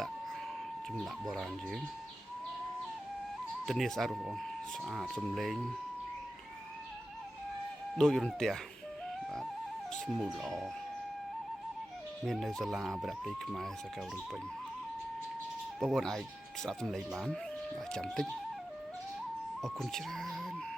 លាក់ចម្លាក់បុរាណយើងធានាស្អាតបងប្អូនស្អាតសំឡេងដូចរន្ទះបាទស្មូតល្អមាននៅសាលាអភិរក្សព្រៃខ្មែរសាកលរំពេញបងប្អូនអាចស្ដាប់សំឡេងបានបាទចាំតិចអរគុណច្រើន